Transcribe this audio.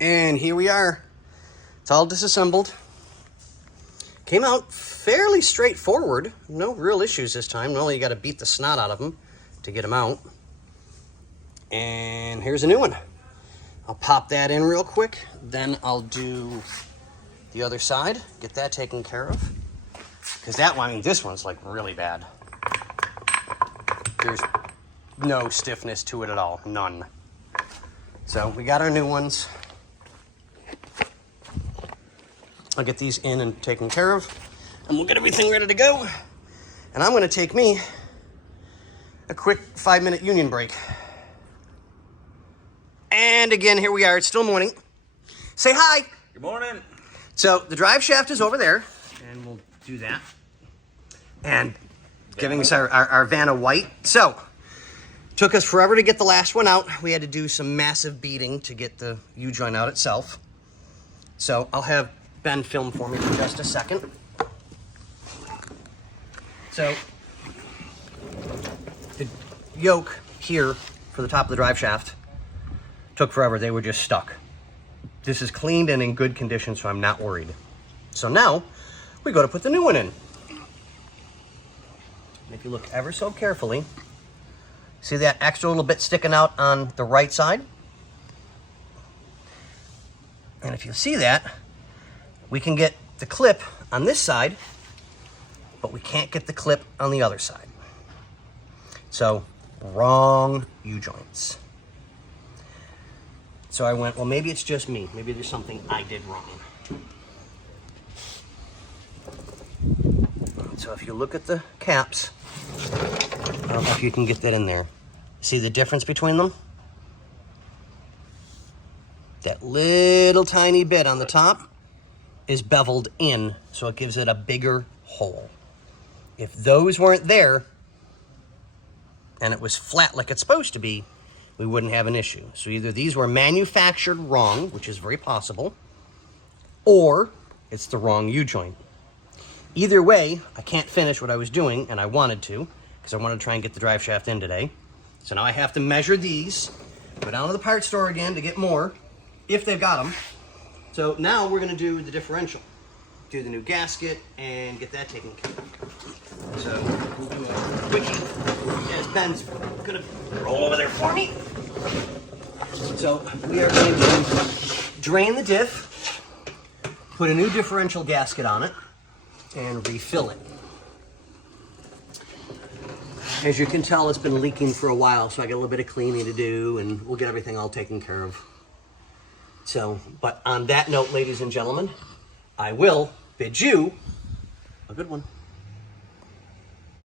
And here we are. It's all disassembled. Came out fairly straightforward. No real issues this time. Only you got to beat the snot out of them to get them out. And here's a new one. I'll pop that in real quick. Then I'll do the other side. Get that taken care of. Because that one, I mean, this one's like really bad. There's no stiffness to it at all. None. So we got our new ones. I'll get these in and taken care of, and we'll get everything ready to go. And I'm going to take me a quick 5-minute union break. And again, here we are. It's still morning. Say hi. Good morning. So the drive shaft is over there, and we'll do that. And giving us our Vanna white. So took us forever to get the last one out. We had to do some massive beating to get the U-joint out itself. So I'll have Ben film for me for just a second. So the yoke here for the top of the drive shaft took forever. They were just stuck. This is cleaned and in good condition, so I'm not worried. So now we go to put the new one in. And if you look ever so carefully, see that extra little bit sticking out on the right side? And if you see that, we can get the clip on this side, but we can't get the clip on the other side. So, wrong U-joints. So I went, well, maybe it's just me. Maybe there's something I did wrong. So if you look at the caps, I don't know if you can get that in there. See the difference between them? That little tiny bit on the top is beveled in, so it gives it a bigger hole. If those weren't there, and it was flat like it's supposed to be, we wouldn't have an issue. So either these were manufactured wrong, which is very possible, or it's the wrong U-joint. Either way, I can't finish what I was doing, and I wanted to, because I wanted to try and get the drive shaft in today. So now I have to measure these, go down to the parts store again to get more, if they've got them. So now we're going to do the differential, do the new gasket, and get that taken care of. So we'll do a quickie, as Ben's going to roll over there for me. So we are going to drain the diff, put a new differential gasket on it, and refill it. As you can tell, it's been leaking for a while, so I got a little bit of cleaning to do, and we'll get everything all taken care of. So, but on that note, ladies and gentlemen, I will bid you a good one.